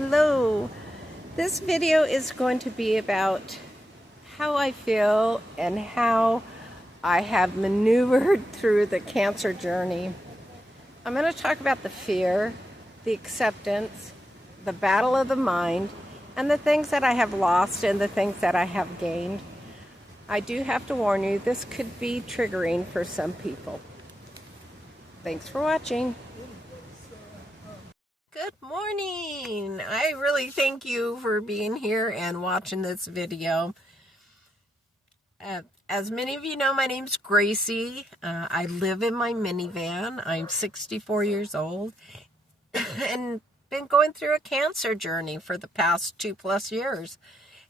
Hello. This video is going to be about how I feel and how I have maneuvered through the cancer journey. I'm going to talk about the fear, the acceptance, the battle of the mind, and the things that I have lost and the things that I have gained. I do have to warn you, this could be triggering for some people. Thanks for watching. Good morning. I really thank you for being here and watching this video. As many of you know, my name's Gracie. I live in my minivan. I'm 64 years old and been going through a cancer journey for the past 2+ years.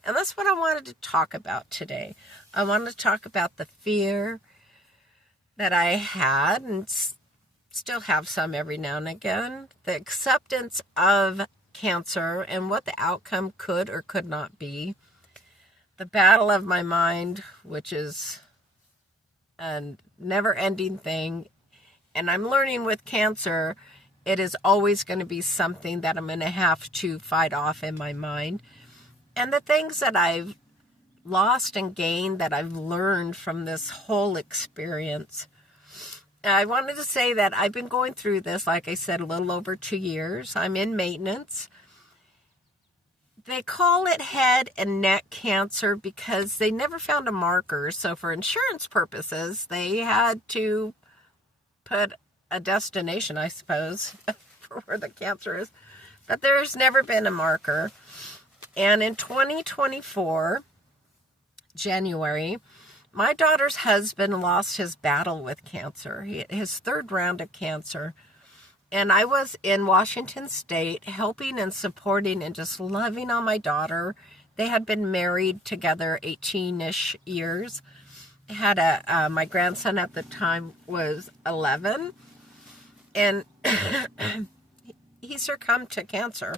And that's what I wanted to talk about today. I wanted to talk about the fear that I had and still have some every now and again, the acceptance of cancer and what the outcome could or could not be, the battle of my mind, which is a never-ending thing, and I'm learning with cancer, it is always going to be something that I'm going to have to fight off in my mind, and the things that I've lost and gained that I've learned from this whole experience. I wanted to say that I've been going through this, like I said, a little over 2 years. I'm in maintenance. They call it head and neck cancer because they never found a marker. So for insurance purposes, they had to put a destination, I suppose, for where the cancer is. But there's never been a marker. And in 2024, January, my daughter's husband lost his battle with cancer, his third round of cancer. And I was in Washington State helping and supporting and just loving on my daughter. They had been married together 18-ish years. Had my grandson at the time was 11. And he succumbed to cancer.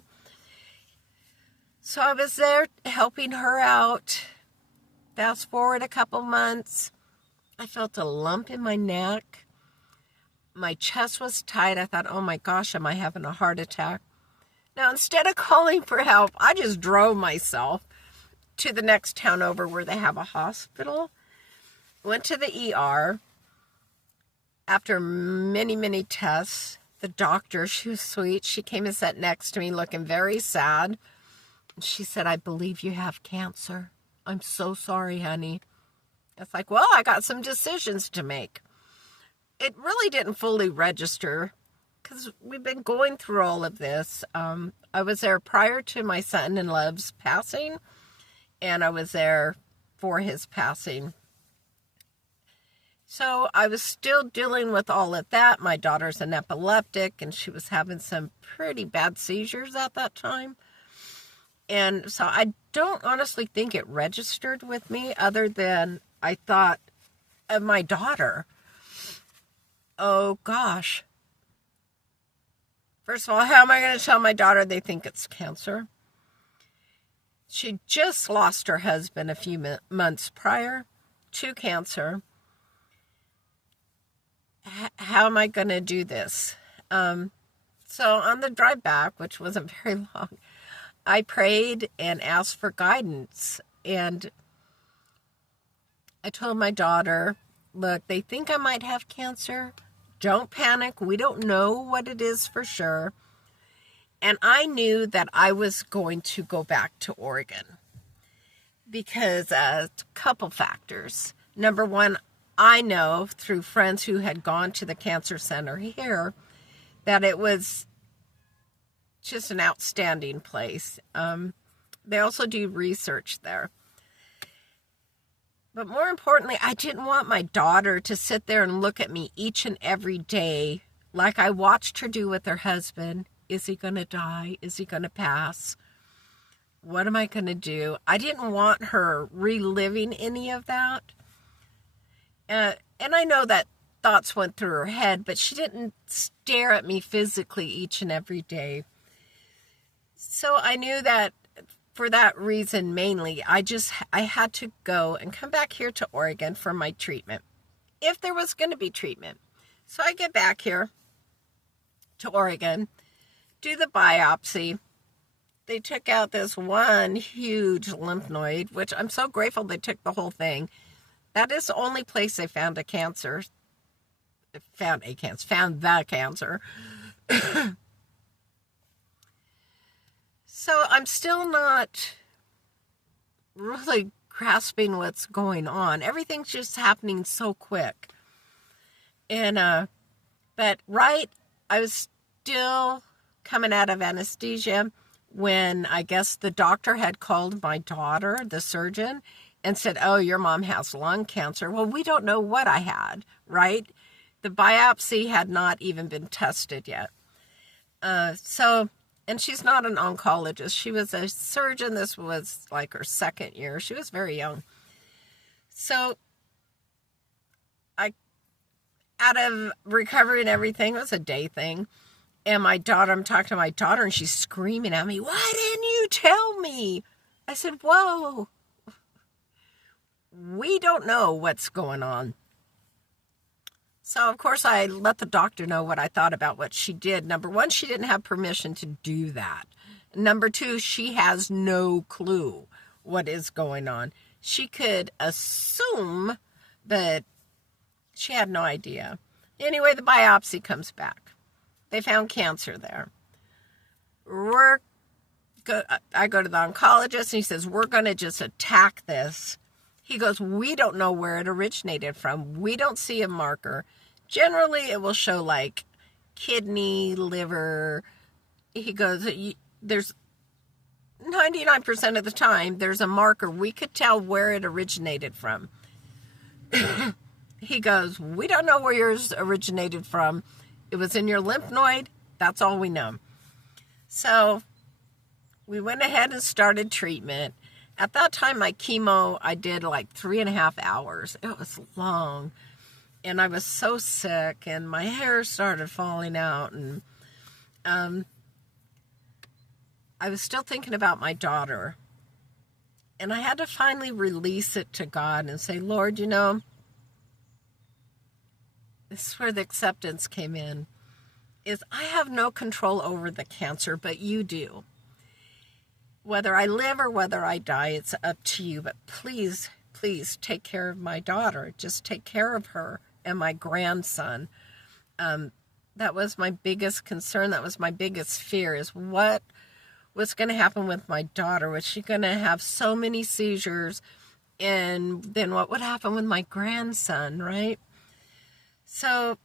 So I was there helping her out. Fast forward a couple months, I felt a lump in my neck. My chest was tight. I thought, oh my gosh, am I having a heart attack? Now, instead of calling for help, I just drove myself to the next town over where they have a hospital. Went to the ER. After many, many tests, the doctor, she was sweet. She came and sat next to me looking very sad. And she said, I believe you have cancer. I'm so sorry, honey. It's like, well, I got some decisions to make. It really didn't fully register because we've been going through all of this. I was there prior to my son-in-law's passing, and I was there for his passing. So I was still dealing with all of that. My daughter's an epileptic, and she was having some pretty bad seizures at that time. And so I don't honestly think it registered with me other than I thought of my daughter. Oh, gosh. First of all, how am I going to tell my daughter they think it's cancer? She just lost her husband a few months prior to cancer. How am I going to do this? So on the drive back, which wasn't very long, I prayed and asked for guidance, and I told my daughter, look, they think I might have cancer. Don't panic. We don't know what it is for sure. And I knew that I was going to go back to Oregon because a couple factors. Number one, I know through friends who had gone to the cancer center here that it was just an outstanding place. They also do research there. But more importantly, I didn't want my daughter to sit there and look at me each and every day like I watched her do with her husband. Is he going to die? Is he going to pass? What am I going to do? I didn't want her reliving any of that. And I know that thoughts went through her head, but she didn't stare at me physically each and every day. So I knew that for that reason mainly, I had to go and come back here to Oregon for my treatment, if there was going to be treatment. So I get back here to Oregon, do the biopsy. they took out this one huge lymph node, which I'm so grateful they took the whole thing. That is the only place they found the cancer. Found the cancer. So I'm still not really grasping what's going on. Everything's just happening so quick. And, but I was still coming out of anesthesia when I guess the doctor had called my daughter, the surgeon, and said, oh, your mom has lung cancer. Well, we don't know what I had, right? The biopsy had not even been tested yet. And she's not an oncologist. She was a surgeon. This was like her second year. She was very young. So out of recovery and everything, it was a day thing. And I'm talking to my daughter, and she's screaming at me, why didn't you tell me? I said, whoa, we don't know what's going on. So, of course, I let the doctor know what I thought about what she did. Number one, she didn't have permission to do that. Number two, she has no clue what is going on. She could assume, but she had no idea. Anyway, the biopsy comes back. They found cancer there. I go to the oncologist, and he says, we're going to just attack this. He goes, we don't know where it originated from. We don't see a marker. Generally, it will show like kidney, liver. He goes, there's 99% of the time, there's a marker. We could tell where it originated from. He goes, we don't know where yours originated from. It was in your lymph node. That's all we know. So we went ahead and started treatment. At that time, my chemo, I did like 3.5 hours. It was long. And I was so sick, and my hair started falling out. And I was still thinking about my daughter. And I had to finally release it to God and say, Lord, you know, this is where the acceptance came in, is I have no control over the cancer, but you do. Whether I live or whether I die, it's up to you. But please, please take care of my daughter. Just take care of her and my grandson. That was my biggest concern. That was my biggest fear, is what was going to happen with my daughter. Was she going to have so many seizures? And then what would happen with my grandson, right? So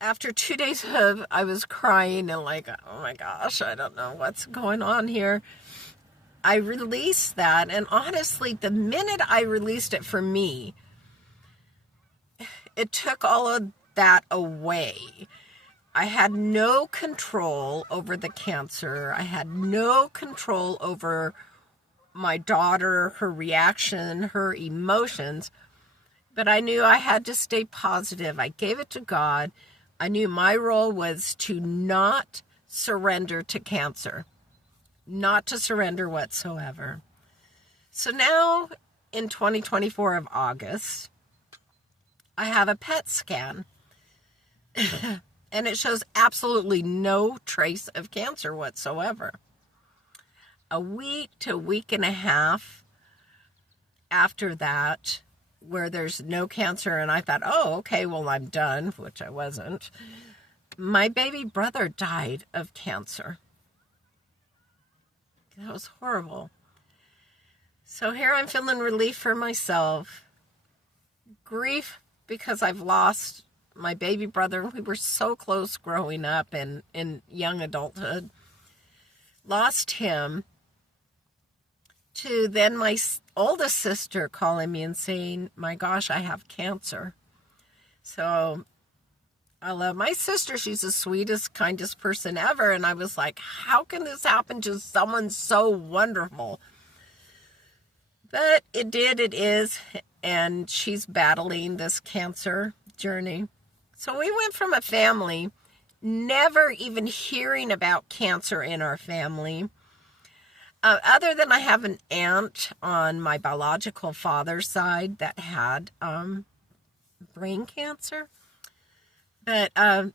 after 2 days of, I was crying and like, oh my gosh, I don't know what's going on here. I released that. And honestly, the minute I released it for me, it took all of that away. I had no control over the cancer. I had no control over my daughter, her reaction, her emotions. But I knew I had to stay positive. I gave it to God. I knew my role was to not surrender to cancer, not to surrender whatsoever. So now in 2024 of August, I have a PET scan, and it shows absolutely no trace of cancer whatsoever. A week to a week and a half after that, where there's no cancer, and I thought, oh, okay, well, I'm done, which I wasn't. My baby brother died of cancer. That was horrible. So here I'm feeling relief for myself. Grief because I've lost my baby brother. We were so close growing up and in young adulthood. Lost him. To then my oldest sister calling me and saying, my gosh, I have cancer. So I love my sister. She's the sweetest, kindest person ever. And I was like, how can this happen to someone so wonderful? But it did, it is. And she's battling this cancer journey. So we went from a family never even hearing about cancer in our family. Other than I have an aunt on my biological father's side that had brain cancer. But all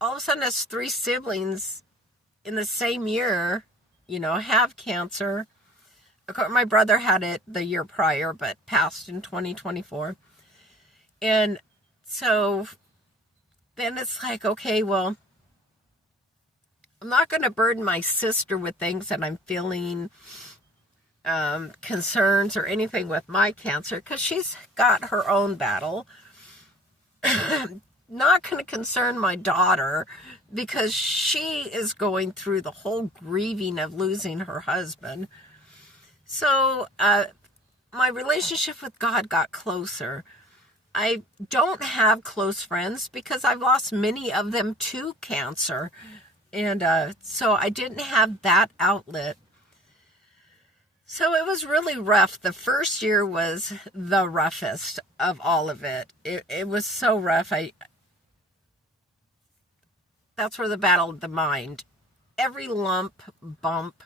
of a sudden, as 3 siblings in the same year, have cancer. Of course, my brother had it the year prior, but passed in 2024. And so then it's like, okay, well, I'm not going to burden my sister with things that I'm feeling concerns or anything with my cancer, because she's got her own battle. Not going to concern my daughter because she is going through the whole grieving of losing her husband. So my relationship with God got closer. I don't have close friends because I've lost many of them to cancer. And so I didn't have that outlet. So it was really rough. The first year was the roughest of all of it. It was so rough. That's where the battle of the mind. Every lump, bump,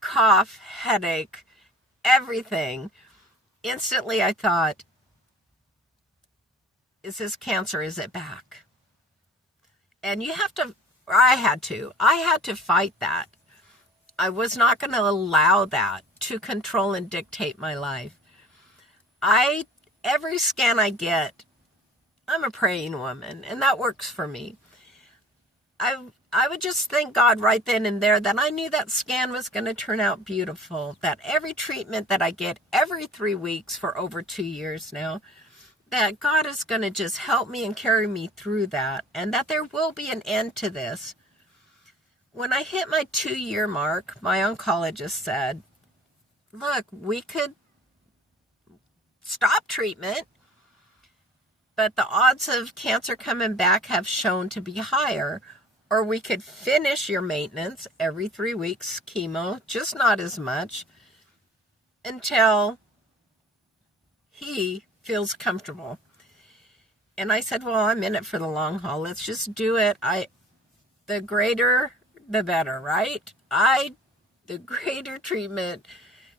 cough, headache, everything. Instantly I thought, is this cancer? Is it back? And I had to fight that. I was not going to allow that to control and dictate my life. Every scan I get, I'm a praying woman, and that works for me. I would just thank God right then and there that I knew that scan was going to turn out beautiful, that every treatment that I get every 3 weeks for over 2 years now, that God is going to just help me and carry me through that, and that there will be an end to this. When I hit my 2-year mark, my oncologist said, look, we could stop treatment, but the odds of cancer coming back have shown to be higher. Or we could finish your maintenance every 3 weeks, chemo, just not as much, until he feels comfortable. And I said, well, I'm in it for the long haul. Let's just do it. The greater, the better, right? The greater treatment,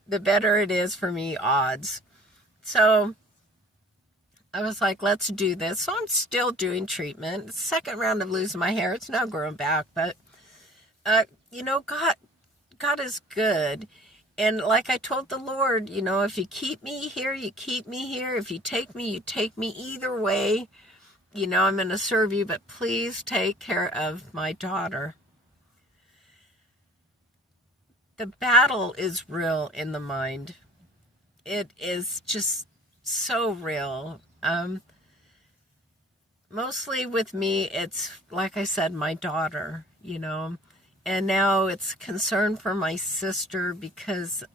the better it is for me, odds. So I was like, let's do this. So I'm still doing treatment. Second round of losing my hair. It's now growing back. But, God is good. And like I told the Lord, if you keep me here, you keep me here. If you take me, you take me. Either way, I'm going to serve you. But please take care of my daughter. The battle is real in the mind. It is just so real. Mostly with me, it's, like I said, my daughter, and now it's concern for my sister, because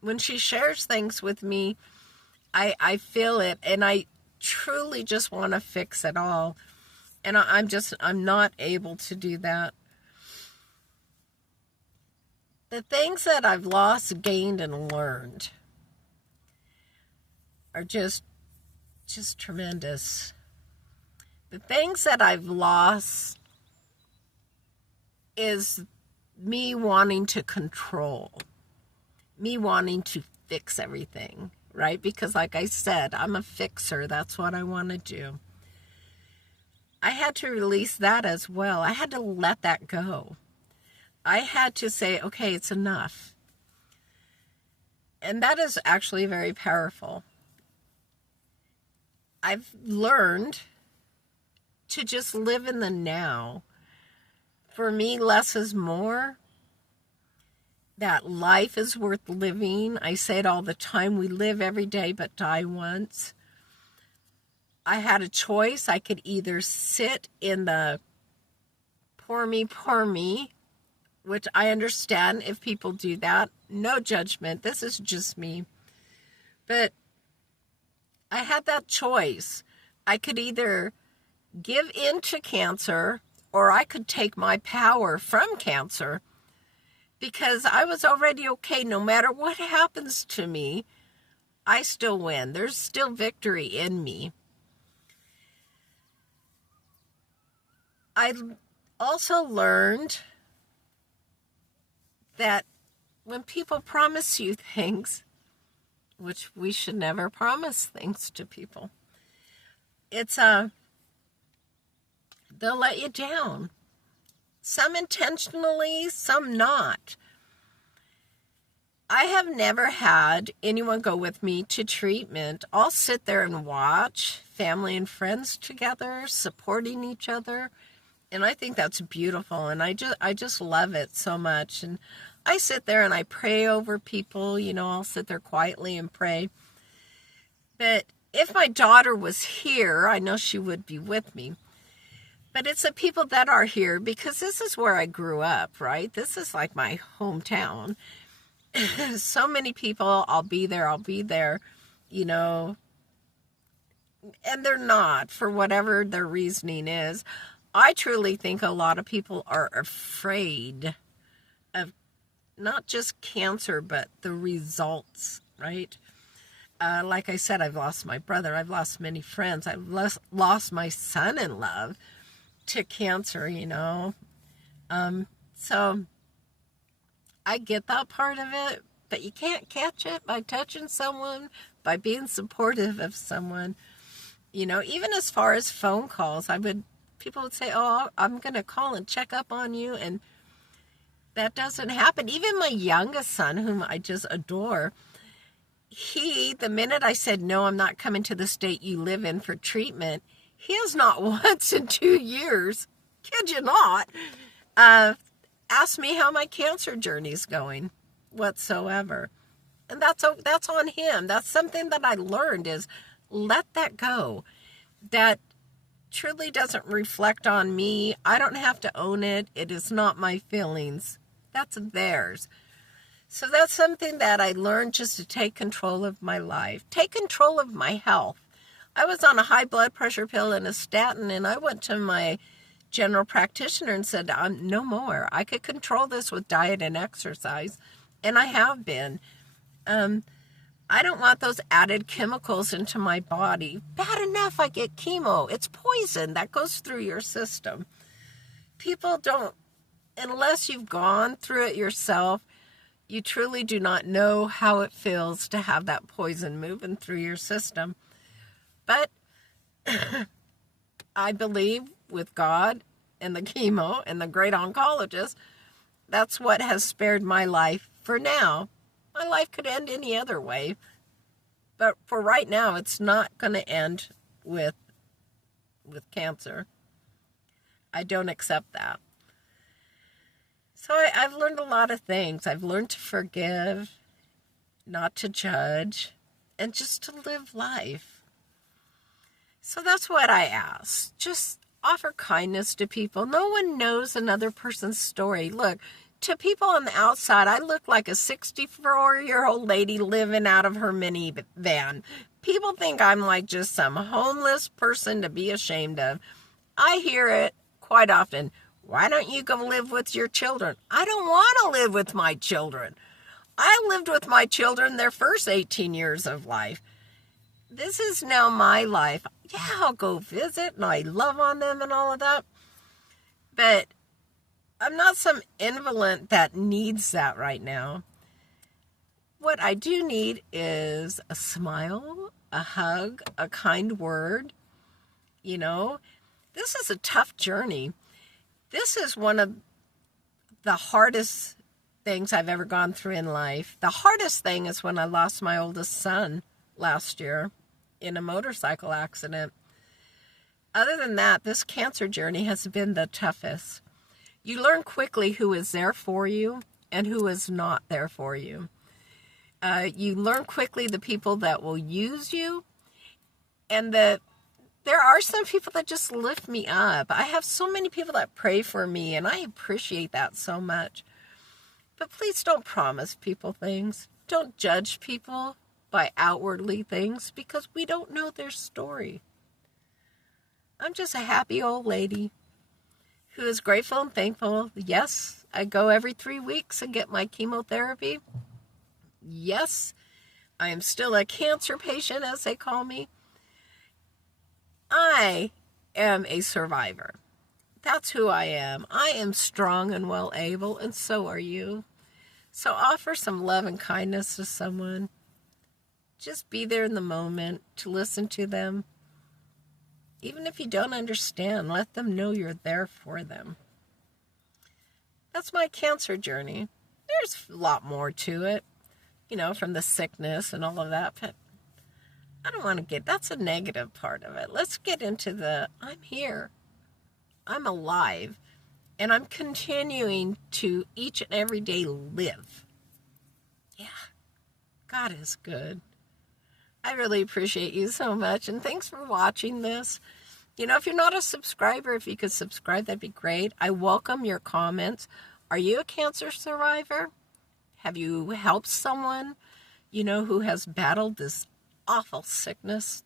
when she shares things with me, I feel it, and I truly just want to fix it all, and I'm not able to do that. The things that I've lost, gained, and learned are just tremendous. The things that I've lost is me wanting to control, me wanting to fix everything, right? Because like I said, I'm a fixer. That's what I want to do. I had to release that as well. I had to let that go. I had to say, okay, it's enough. And that is actually very powerful. I've learned to just live in the now. For me, less is more. That life is worth living. I say it all the time. We live every day but die once. I had a choice. I could either sit in the poor me, which I understand if people do that. No judgment. This is just me. But I had that choice. I could either give in to cancer, or I could take my power from cancer, because I was already okay. No matter what happens to me, I still win. There's still victory in me. I also learned that when people promise you things, which we should never promise things to people, it's they'll let you down. Some intentionally, some not. I have never had anyone go with me to treatment. I'll sit there and watch family and friends together, supporting each other. And I think that's beautiful. And I just love it so much. And I sit there and I pray over people. I'll sit there quietly and pray. But if my daughter was here, I know she would be with me. But it's the people that are here because this is where I grew up, right? This is like my hometown. So many people, I'll be there, and they're not, for whatever their reasoning is. I truly think a lot of people are afraid of not just cancer, but the results, right? Like I said, I've lost my brother. I've lost many friends. I've lost my son-in-law to cancer, So I get that part of it, but you can't catch it by touching someone, by being supportive of someone. Even as far as phone calls, people would say, oh, I'm going to call and check up on you. And that doesn't happen. Even my youngest son, whom I just adore, the minute I said, no, I'm not coming to the state you live in for treatment, he has not once in 2 years, kid you not, asked me how my cancer journey's going whatsoever. And that's on him. That's something that I learned, is let that go. That truly doesn't reflect on me. I don't have to own it. It is not my feelings. That's theirs. So that's something that I learned, just to take control of my life. Take control of my health. I was on a high blood pressure pill and a statin, and I went to my general practitioner and said, no more. I could control this with diet and exercise, and I have been. I don't want those added chemicals into my body. Bad enough I get chemo. It's poison that goes through your system. People don't, unless you've gone through it yourself, you truly do not know how it feels to have that poison moving through your system. But I believe with God and the chemo and the great oncologist, that's what has spared my life for now. My life could end any other way. But for right now, it's not going to end with cancer. I don't accept that. So I've learned a lot of things. I've learned to forgive, not to judge, and just to live life. So that's what I ask. Just offer kindness to people. No one knows another person's story. Look, to people on the outside, I look like a 64-year-old lady living out of her minivan. People think I'm like just some homeless person to be ashamed of. I hear it quite often. Why don't you go live with your children? I don't want to live with my children. I lived with my children their first 18 years of life. This is now my life. Yeah, I'll go visit and I love on them and all of that. But I'm not some invalid that needs that right now. What I do need is a smile, a hug, a kind word. This is a tough journey. This is one of the hardest things I've ever gone through in life. The hardest thing is when I lost my oldest son last year in a motorcycle accident. Other than that, this cancer journey has been the toughest. You learn quickly who is there for you and who is not there for you. You learn quickly the people that will use you, and there are some people that just lift me up. I have so many people that pray for me, and I appreciate that so much. But please don't promise people things. Don't judge people by outwardly things, because we don't know their story. I'm just a happy old lady who is grateful and thankful. Yes, I go every 3 weeks and get my chemotherapy. Yes, I am still a cancer patient, as they call me. I am a survivor. That's who I am. I am strong and well able, and so are you. So offer some love and kindness to someone. Just be there in the moment to listen to them. Even if you don't understand, let them know you're there for them. that's my cancer journey. There's a lot more to it, from the sickness and all of that, but I don't want to that's a negative part of it. Let's get into I'm here, I'm alive, and I'm continuing to each and every day live. Yeah, God is good. I really appreciate you so much, and thanks for watching this. If you're not a subscriber, if you could subscribe, that'd be great. I welcome your comments. Are you a cancer survivor? Have you helped someone, who has battled this awful sickness?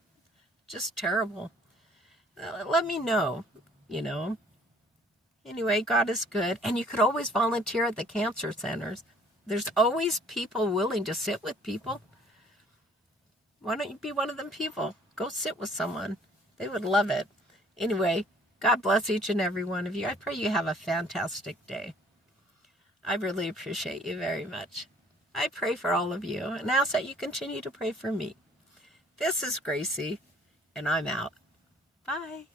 Just terrible. Let me know, Anyway, God is good. And you could always volunteer at the cancer centers. There's always people willing to sit with people. Why don't you be one of them people? Go sit with someone. They would love it. Anyway, God bless each and every one of you. I pray you have a fantastic day. I really appreciate you very much. I pray for all of you and ask that you continue to pray for me. This is Gracie, and I'm out. Bye.